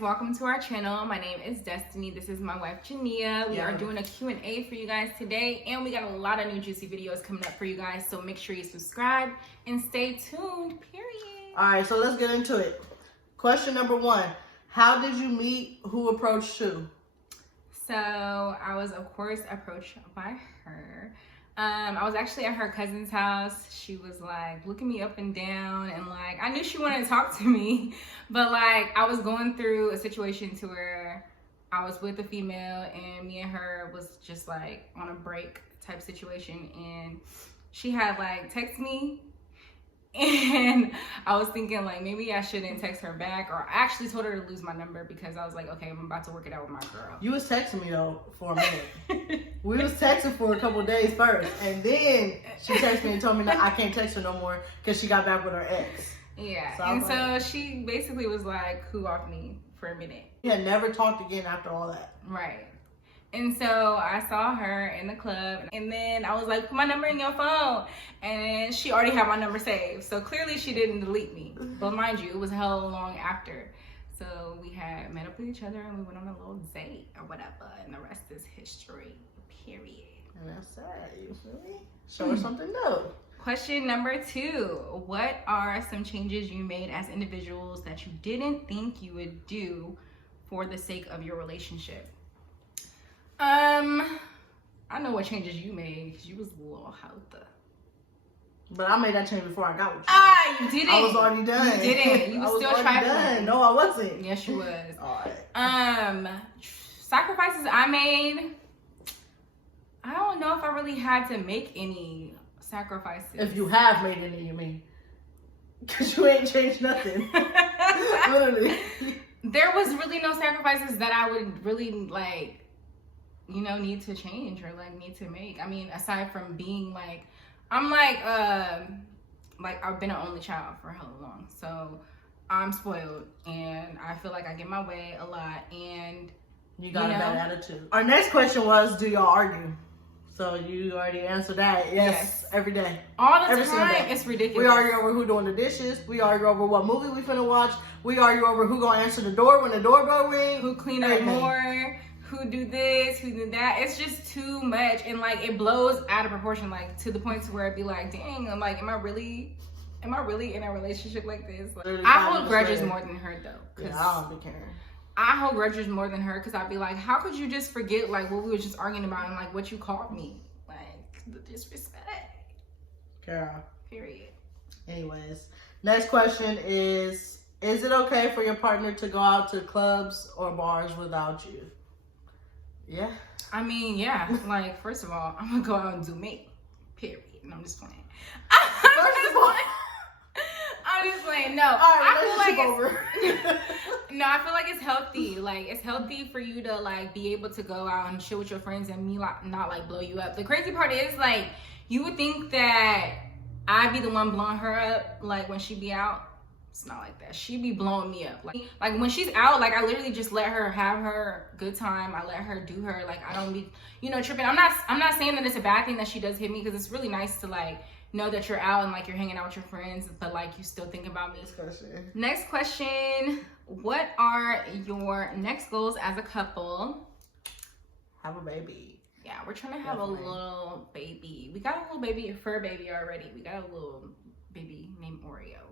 welcome to our channel. My name is Destiny. This is my wife Jahnia. We are doing a Q&A for you guys today, and we got a lot of new juicy videos coming up for you guys, so make sure you subscribe and stay tuned, period. All right, so let's get into it. Question number 1, how did you meet? Who approached who? So I was, of course, approached by her. I was actually at her cousin's house. She was like looking me up and down, and like I knew she wanted to talk to me, but like I was going through a situation to where I was with a female and me and her was just like on a break type situation, and she had like texted me, and I was thinking like maybe I shouldn't text her back, or I actually told her to lose my number because I was like, okay, I'm about to work it out with my girl. You was texting me though for a minute. We was texting for a couple of days first, and then she texted me and told me that I can't text her no more because she got back with her ex. Yeah, so and so she basically was like, cool off me for a minute. We had never talked again after all that. Right. And so I saw her in the club, and then I was like, put my number in your phone. And she already had my number saved. So clearly she didn't delete me. But mind you, it was hell long after. So we had met up with each other and we went on a little date or whatever. And the rest is history, period. And that's sad, you feel me? Show her something new. Question number 2. What are some changes you made as individuals that you didn't think you would do for the sake of your relationship? I know what changes you made because you was a little healthy. But I made that change before I got with you. Ah, you didn't. I was already done. You didn't. You was still trifling. No, I wasn't. Yes, you was. All right. Sacrifices I made. I don't know if I really had to make any sacrifices. If you have made any, you mean? Because you ain't changed nothing. Literally. There was really no sacrifices that I would really like, you know, need to change or like need to make. I mean, aside from being like, I'm like I've been an only child for how long, so I'm spoiled and I feel like I get my way a lot, and you got a bad attitude. Our next question was, do y'all argue? So you already answered that. Yes. Every day. All the time. It's ridiculous. We argue over who doing the dishes. We argue over what movie we finna watch. We argue over who gonna answer the door when the doorbell rings. Who clean up more. Who do this, who do that. It's just too much, and like it blows out of proportion, like to the point to where it'd be like, dang, I'm like, am I really in a relationship like this? Like, I hold grudges more than her though. Yeah, I don't be caring. I hold grudges more than her because I'd be like, how could you just forget like what we were just arguing about and like what you called me? Like the disrespect. Girl. Period. Anyways, next question is it okay for your partner to go out to clubs or bars without you? Yeah. I mean, yeah. Like, first of all, I'm gonna go out and do me. Period. And I'm just playing. First of all, I'm just playing. No, all right, I feel like over. No, I feel like it's healthy. Like, it's healthy for you to like be able to go out and chill with your friends and me like not like blow you up. The crazy part is like you would think that I'd be the one blowing her up like when she be out. It's not like that. She be blowing me up. Like when she's out, like I literally just let her have her good time. I let her do her. Like I don't be, you know, tripping. I'm not saying that it's a bad thing that she does hit me, because it's really nice to like know that you're out and like you're hanging out with your friends, but like you still think about me. Next question. What are your next goals as a couple? Have a baby. Yeah, we're trying to have a little baby. We got a little baby, a fur baby already. We got a little baby named Oreo.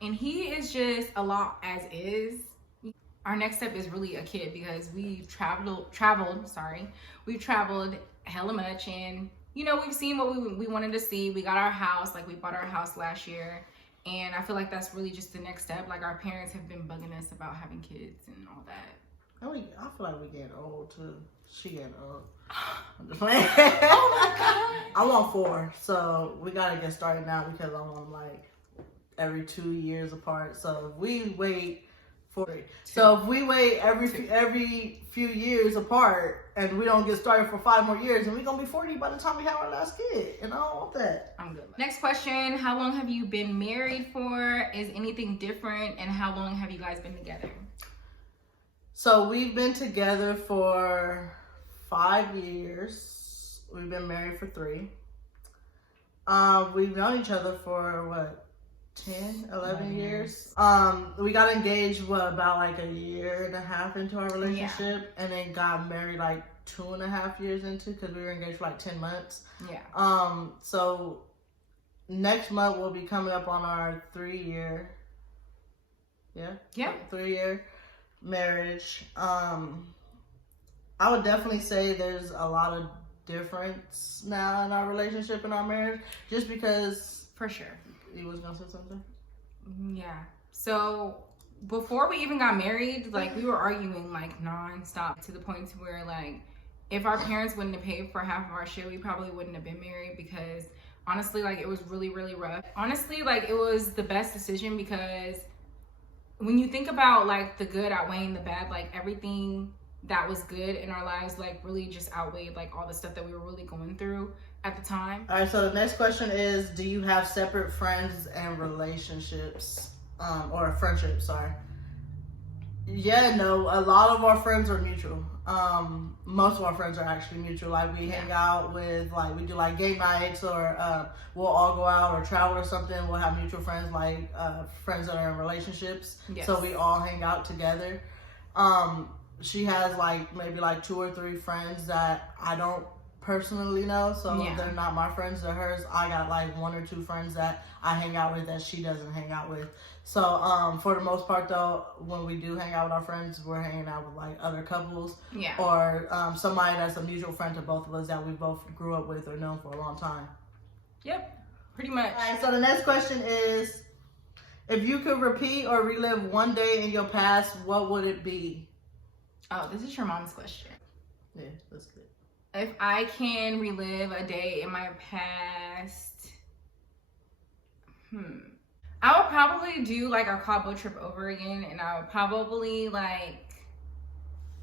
And he is just a lot as is. Our next step is really a kid, because we've traveled hella much, and you know, we've seen what we wanted to see. We got our house, like we bought our house last year, and I feel like that's really just the next step. Like our parents have been bugging us about having kids and all that. I feel like we getting old too. She getting old. I'm just playing. Oh my god. I want 4, so we gotta get started now, because I want like every 2 years apart. So if we wait every few years apart and we don't get started for 5 more years, and we're gonna be 40 by the time we have our last kid, and I don't want that. I'm good. Next question. How long have you been married for? Is anything different? And how long have you guys been together? So we've been together for 5 years. We've been married for 3. We've known each other for what, 10, 11 years. We got engaged about like a year and a half into our relationship, and then got married like 2.5 years into, because we were engaged for like 10 months. Yeah. So next month we'll be coming up on our 3-year. Yeah. 3-year marriage. I would definitely say there's a lot of difference now in our relationship and our marriage, just because. For sure. You was gonna say something? Yeah. So before we even got married, like we were arguing like nonstop, to the point to where like if our parents wouldn't have paid for half of our shit, we probably wouldn't have been married, because honestly, like it was really, really rough. Honestly, like it was the best decision, because when you think about like the good outweighing the bad, like everything that was good in our lives like really just outweighed like all the stuff that we were really going through at the time. All right, so the next question is, do you have separate friends and relationships? Or friendships, sorry. Yeah, no, a lot of our friends are mutual. Most of our friends are actually mutual. Like we hang out with, like we do like game nights, or we'll all go out or travel or something. We'll have mutual friends, like friends that are in relationships. Yes. So we all hang out together. She has like maybe like 2 or 3 friends that I don't personally know, so they're not my friends, they're hers. I got like 1 or 2 friends that I hang out with that she doesn't hang out with. So for the most part though, when we do hang out with our friends, we're hanging out with like other couples, or somebody that's a mutual friend to both of us that we both grew up with or known for a long time. Yep, pretty much. All right, so the next question is, if you could repeat or relive one day in your past, what would it be? Oh, this is your mom's question. Yeah, that's good. If I can relive a day in my past, I would probably do like our Cabo trip over again, and I would probably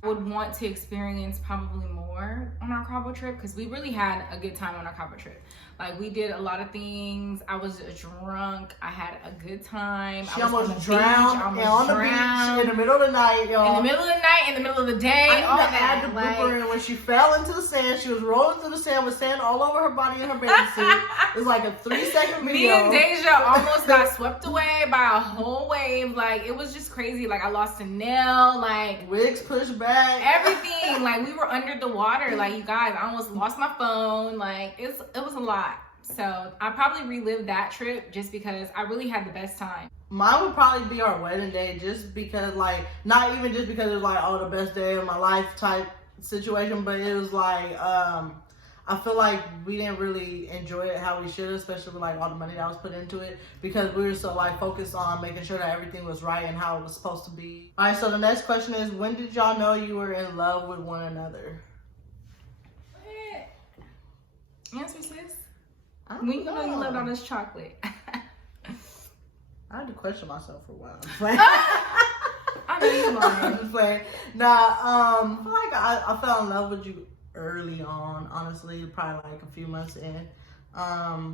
would want to experience probably more on our Cabo trip, because we really had a good time on our Cabo trip. Like we did a lot of things. I was drunk. I had a good time. She almost drowned on the beach in the middle of the night, y'all. In the middle of the night, in the middle of the day. All that. Add the blooper in when she fell into the sand. She was rolling through the sand with sand all over her body in her bathing suit. It was like a 3-second video. Me and Deja almost got swept away by a whole wave. Like it was just crazy. Like I lost a nail. Like wigs pushed back. Everything. Like we were under the water. Like you guys, I almost lost my phone. Like it was a lot. So I probably relived that trip just because I really had the best time. Mine would probably be our wedding day, just because like, not even just because it was like, oh, the best day of my life type situation, but it was like, I feel like we didn't really enjoy it how we should, especially with like all the money that was put into it, because we were so like focused on making sure that everything was right and how it was supposed to be. All right, so the next question is, when did y'all know you were in love with one another? Answer, sis. When you know you loved all this chocolate? I had to question myself for a while. I know you lying. I'm just playing. Nah, I feel like I fell in love with you early on, honestly, probably like a few months in. I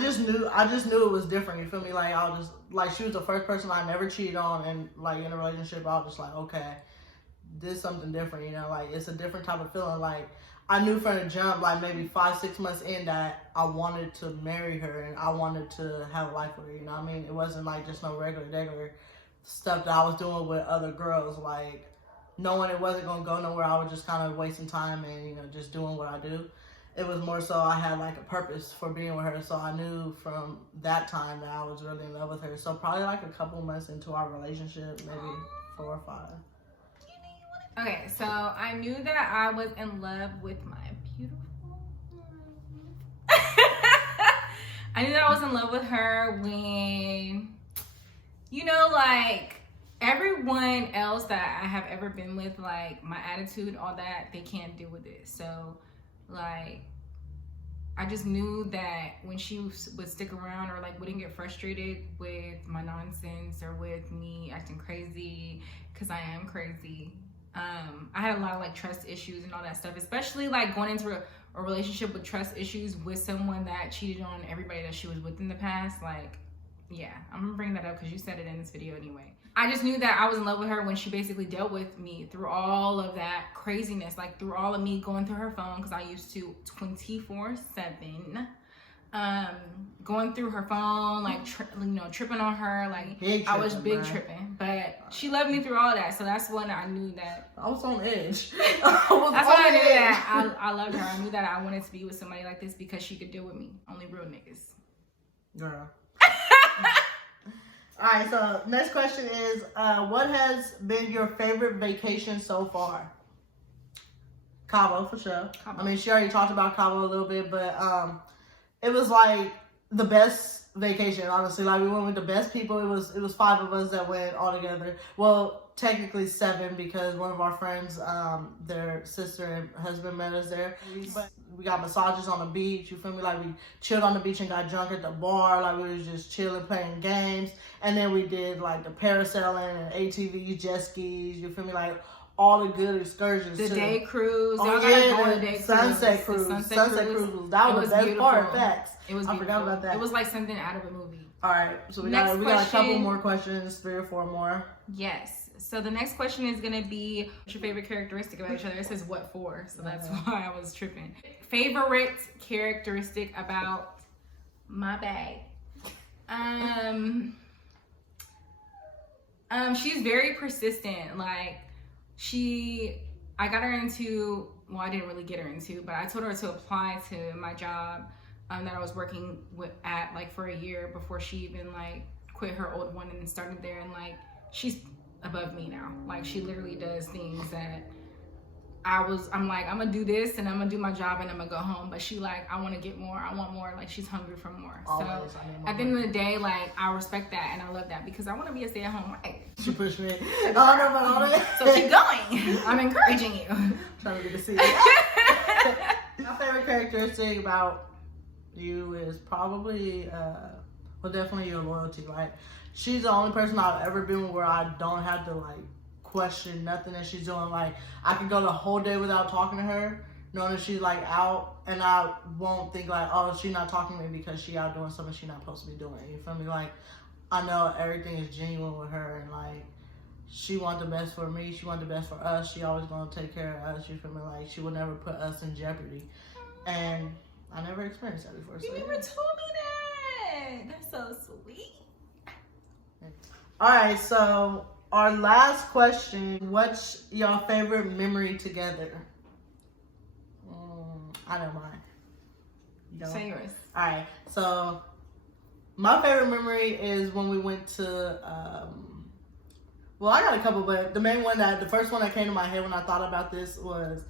just knew it was different, you feel me? Like I was just like, she was the first person I never cheated on, and like in a relationship I was just like, okay, this is something different, you know, like it's a different type of feeling. Like I knew from the jump, like maybe 5-6 months in, that I wanted to marry her and I wanted to have a life with her, you know what I mean? It wasn't like just no regular stuff that I was doing with other girls, like knowing it wasn't gonna go nowhere. I was just kind of wasting time and, you know, just doing what I do. It was more so I had like a purpose for being with her, so I knew from that time that I was really in love with her. So probably like a couple months into our relationship, maybe 4 or 5. Okay, so I knew that I was in love with my beautiful I knew that I was in love with her when, you know, like everyone else that I have ever been with, like my attitude, all that, they can't deal with it. So like I just knew that when she would stick around or like wouldn't get frustrated with my nonsense or with me acting crazy, because I am crazy. I had a lot of like trust issues and all that stuff, especially like going into a relationship with trust issues with someone that cheated on everybody that she was with in the past. Like, yeah, I'm gonna bring that up because you said it in this video anyway. I just knew that I was in love with her when she basically dealt with me through all of that craziness, like through all of me going through her phone, because I used to 24/7 going through her phone, like tripping on her, like I was big tripping. But she loved me through all that, so that's when I knew that I was on edge. That's when I knew that I loved her. I knew that I wanted to be with somebody like this because she could deal with me. Only real niggas. Girl. All right, so next question is, what has been your favorite vacation so far? Cabo, for sure. Cabo. I mean, she already talked about Cabo a little bit, but it was like the best vacation, honestly. Like, we went with the best people. It was 5 of us that went all together. Well, technically 7 because one of our friends, their sister and husband met us there. But we got massages on the beach, you feel me? Like, we chilled on the beach and got drunk at the bar. Like, we was just chilling, playing games. And then we did, like, the parasailing and ATVs, jet skis, you feel me? Like, all the good excursions. The day cruise. Oh, y'all gotta go on the day sunset cruise. Sunset cruise. That was the best part, facts. It was beautiful. I forgot about that. It was like something out of a movie. All right, so we got a couple more questions, 3 or 4 more. Yes. So the next question is gonna be, what's your favorite characteristic about each other? It says what for, so that's why I was tripping. Favorite characteristic about my bag. She's very persistent. Like, I got her into, well, I didn't really get her into, but I told her to apply to my job that I was working at like for a year before she even like quit her old one and started there. And like, she's above me now. Like, she literally does things that I'm like, I'm gonna do this and I'm gonna do my job and I'm gonna go home. But she like, I want to get more. I want more. Like, she's hungry for more. Always, so at the end of the day, like, I respect that and I love that because I want to be a stay-at-home wife. She pushed me. Oh, no, but all that. So keep going. I'm encouraging you. Trying to be the CEO. My favorite characteristic about you is probably, well, definitely your loyalty. Like, she's the only person I've ever been with where I don't have to like question nothing that she's doing. Like, I can go the whole day without talking to her, knowing that she's like out, and I won't think like, oh, she's not talking to me because she out doing something she's not supposed to be doing. You feel me? Like, I know everything is genuine with her, and like, she wants the best for me. She wants the best for us. She always gonna take care of us. You feel me? Like, she will never put us in jeopardy, and I never experienced that before. You never told me that. That's so sweet. All right, so our last question: what's your favorite memory together? I know mine. Say yours. All right, so my favorite memory is when we went to. Well, I got a couple, but the main one the first one that came to my head when I thought about this was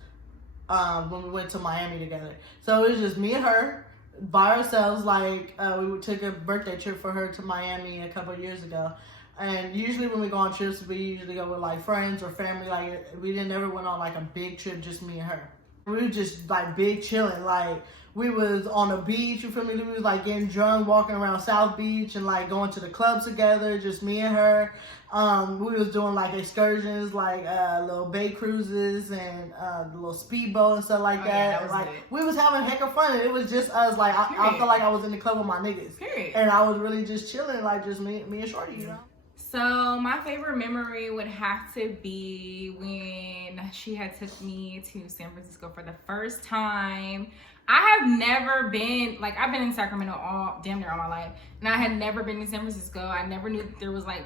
when we went to Miami together. So it was just me and her by ourselves. Like, we took a birthday trip for her to Miami a couple of years ago. And usually when we go on trips, we usually go with like friends or family. Like, we never went on like a big trip, just me and her. We were just like big chilling. Like, we was on the beach, you feel me? We was like getting drunk, walking around South Beach and like going to the clubs together, just me and her. We was doing like excursions, like little bay cruises and little speedboat and stuff like that. Yeah, that was like, lit. we was having heck of fun. And it was just us. Like, I felt like I was in the club with my niggas. Period. And I was really just chilling, like just me and Shorty, you know? So my favorite memory would have to be when she had took me to San Francisco for the first time. I have never been, like, I've been in Sacramento damn near all my life, and I had never been to San Francisco. I never knew that there was like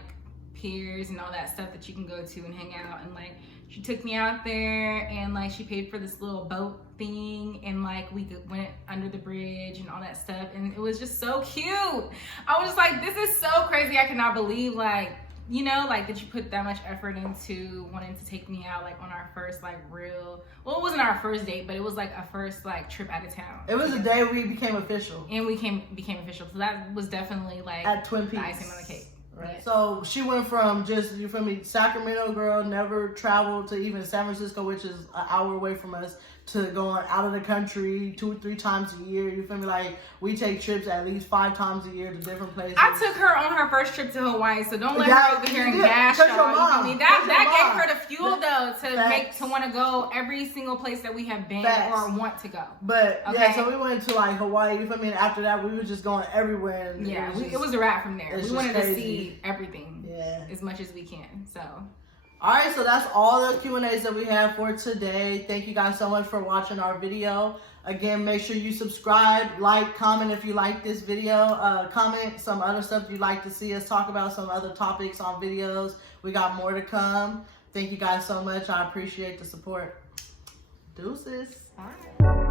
piers and all that stuff that you can go to and hang out. And like, she took me out there and like she paid for this little boat thing, and like we went under the bridge and all that stuff, and it was just so cute. I was just like, this is so crazy. I cannot believe, like, you know, like, that you put that much effort into wanting to take me out, like, on our first like real, well, it wasn't our first date, but it was like a first like trip out of town. It was the day we became official. And we became official. So that was definitely like at Twin Peaks, the icing on the cake. Right. Yeah. So she went from just, you feel me, Sacramento girl, never traveled to even San Francisco, which is an hour away from us, to going out of the country 2 or 3 times a year. You feel me? Like, we take trips at least 5 times a year to different places. I took her on her first trip to Hawaii, so don't let her over here and gash y'all. You feel me? That gave her the fuel though to want to go every single place that we have been or want to go. But yeah, so we went to like Hawaii. You feel me? And after that, we were just going everywhere. And yeah, it was a wrap from there. We wanted to see everything as much as we can. So All right, so that's all the Q&As that we have for today. Thank you guys so much for watching our video. Again, make sure you subscribe, like, comment if you like this video. Comment some other stuff you'd like to see us talk about, some other topics on videos. We got more to come. Thank you guys so much. I appreciate the support. Deuces. Bye.